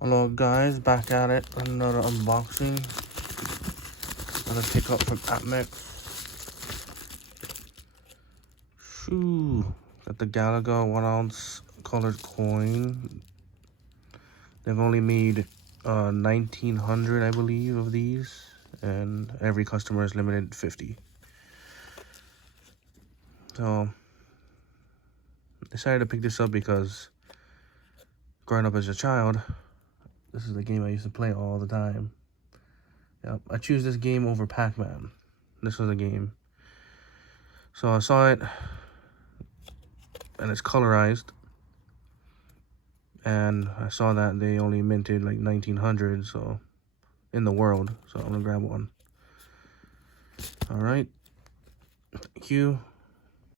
Hello guys, back at it. Another unboxing. Another pickup from AppMex. Shoo! Got the GALAGA 1 ounce colored coin. They've only made 1,900, I believe, of these, and every customer is limited 50. So decided to pick this up because growing up as a child, this is the game I used to play all the time. Yep, I choose this game over Pac-Man. This was a game. So I saw it, and it's colorized. And I saw that they only minted like 1,900, so in the world. So I'm gonna grab one. All right. Thank you.